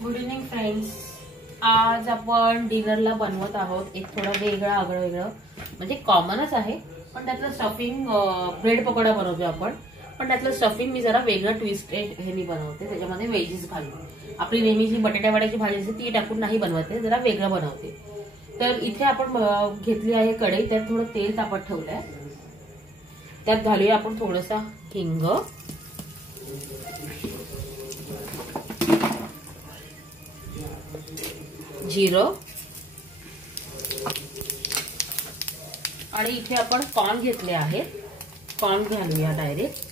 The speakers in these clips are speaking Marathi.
Good evening friends. आज आपण डिनरला बनवत आहोत एक थोडं वेगळं म्हणजे कॉमनच आहे, पण त्यातलं स्टफिंग ब्रेड पकोडा बनवतो आपण. पण त्यातलं स्टफिंग मी जरा वेगळं ट्विस्ट हे मी बनवते, त्याच्यामध्ये वेजीस घालून. आपली नेहमी जी बटाटा वड्याची भाजी असते ती टाकून नाही बनवते, जरा वेगळं बनवते. तर इथे आपण घेतली आहे कढई, त्यात थोडं तेल तापत ठेवलंय. त्यात घालूया आपण थोडंसं हिंग, जिरं, आणि इथे आपण कॉर्न घेतले आहेत. कॉर्न घालूया डायरेक्ट.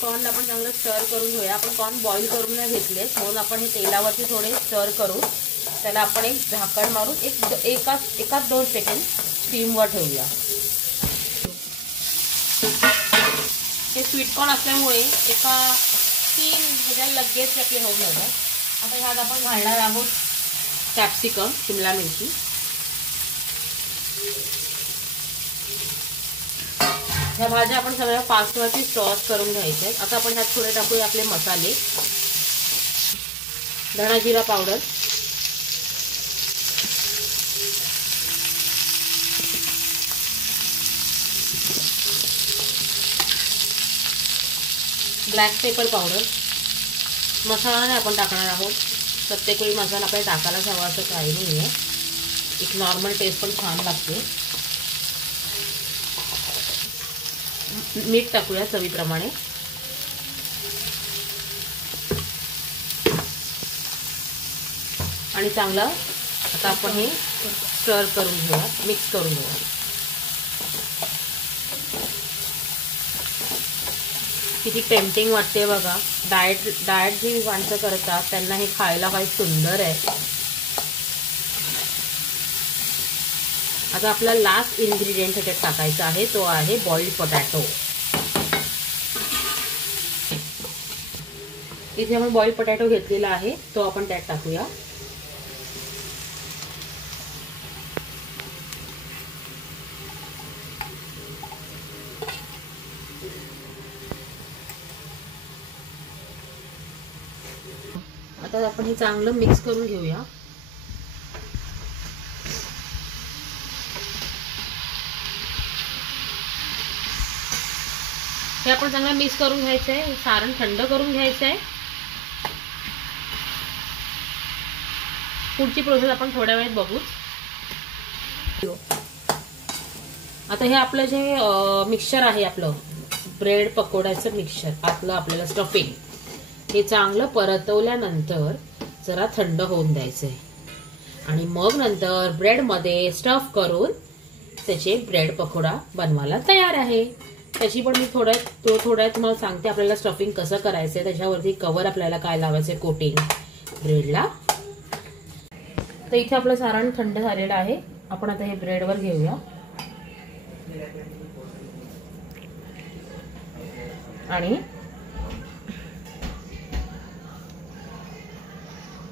कॉर्न आपण चांगलं स्टर करून घेऊया. आपण कॉर्न बॉईल करून नाही घेतले, म्हणून आपण हे तेलावरती थोडे स्टर करून त्याला आपण एक झाकण मारून एकाच 2 सेकंड स्टीमवर ठेवूया. हे स्वीटकॉर्न असल्यामुळे एका 3 ह्याच्यात लगेच आपले होऊन जातात. आता ह्यात आपण घालणार आहोत कॅप्सिकम, शिमला मिरची. ह्या भाज्या आपण सगळ्या फास्टवरती टॉस करून घ्यायच्या आहेत. आता आपण ह्यात थोडे टाकूया आपले मसाले. धणा जिरा पावडर, ब्लॅक पेपर पावडर. मसाला नाही आपण टाकणार आहोत, प्रत्येक वेळी मसाला आपल्याला टाकायलाच हवा असं काही नाही आहे. एक नॉर्मल टेस्ट पण छान लागते. मीठ टाकूया चवीप्रमाणे. आणि चांगलं आता आपण हे स्टर करून घेऊया, मिक्स करून घेऊया. किती टेम्पटिंग वाटते बघा. डाएट जी माणसं करतात त्यांना हे खायला काही सुंदर आहे. आता आपला लास्ट इन्ग्रेडियंट ह्याच्यात टाकायचा आहे, तो आहे बॉइल्ड पोटॅटो. इथे आपण बॉइल्ड पोटॅटो घेतलेला आहे, तो आपण त्यात टाकूया. आता आपण हे चांगलं मिक्स करून घेऊया. हे आपण चांगलं मिक्स करून घ्यायचं आहे. सारण थंड करून घ्यायचं आहे. पुढची प्रोसेस आपण थोड्या वेळात बघू. आता हे आपलं जे मिक्सचर आहे, आपलं ब्रेड पकोड्याचं मिक्सचर, आपल्याला स्टफिंग हे चांगलं परतवल्यानंतर जरा थंड होऊन द्यायचंय. आणि मग नंतर ब्रेडमध्ये स्टफ करून त्याचे ब्रेड पकोडा बनवायला तयार आहे. त्याची पण मी थोड्यात तुम्हाला सांगते आपल्याला स्टफिंग कसं करायचंय. त्याच्यावरती कवर आपल्याला काय लावायचंय, कोटिंग ब्रेडला. तर इथे आपलं सारण थंड झालेलं आहे. आपण आता हे ब्रेडवर घेऊया आणि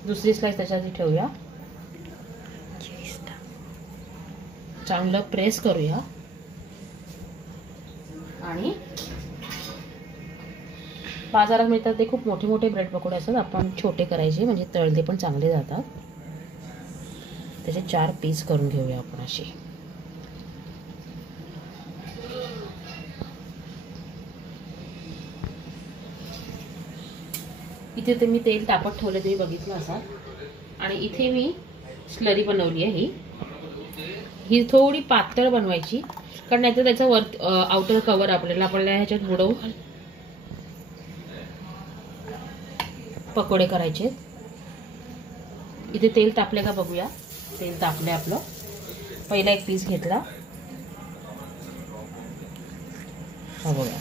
दुसरी स्लाइस त्याच्यावरती ठेवूया. चांगलं प्रेस करूया आणि बाजारात मिळतात ते खूप मोठे मोठे ब्रेड पकोडे असतात. आपण छोटे करायचे, म्हणजे तळले पण चांगले जातात. त्याचे 4 पीस करून घेऊया आपण असे. इथे ते मी तेल तापत ठेवलं, तुम्ही बघितलं असाल. आणि इथे मी स्लरी बनवली आहे. ही थोडी पातळ बनवायची, कारण नाहीतर त्याचा आउटर कवर आपल्याला ह्याच्यात बुडवून पकोडे करायचे. इथे तेल तापले का बघूया. तेल तापले आपलं. पहिला एक पीस घेतला, हा बघा.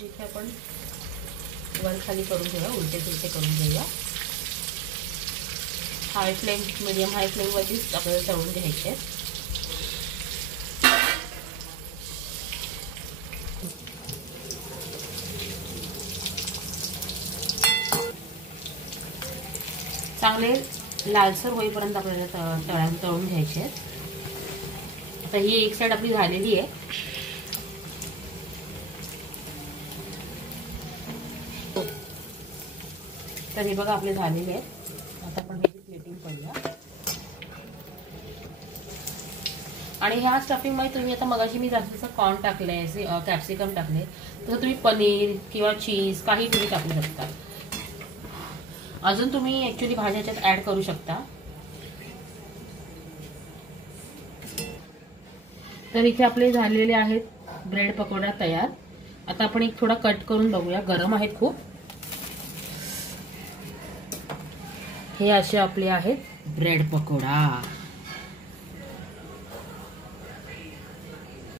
इथे आपण वर खाली करून घेऊया, उलटे तिलटे करून घेऊया. हाय फ्लेम मीडियम हाय फ्लेमवरतीच आपल्याला तळून घ्यायचे. चांगले लालसर होईपर्यंत आपल्याला तळून घ्यायचे आहेत. आता ही एक साइड आपली झालेली आहे. तर हे बघा आपले झालेले आहेत. आता आपण ह्याची प्लेटिंग करूया. आणि ह्या स्टफिंग मध्ये तुम्ही आता मगाशी मी जास्तीचं कॉर्न टाकलंय, कॅप्सिकम टाकले, तसं तुम्ही पनीर किंवा चीज काही तुम्ही टाकू शकता. अजून तुम्ही ऍक्च्युली भाज्या याच्यात ऍड करू शकता. तर इथे आपले झालेले आहेत ब्रेड पकोडा तयार. आता आपण एक थोडा कट करून बघूया. गरम आहेत खूप. हे असे आपले आहेत ब्रेड पकोडा.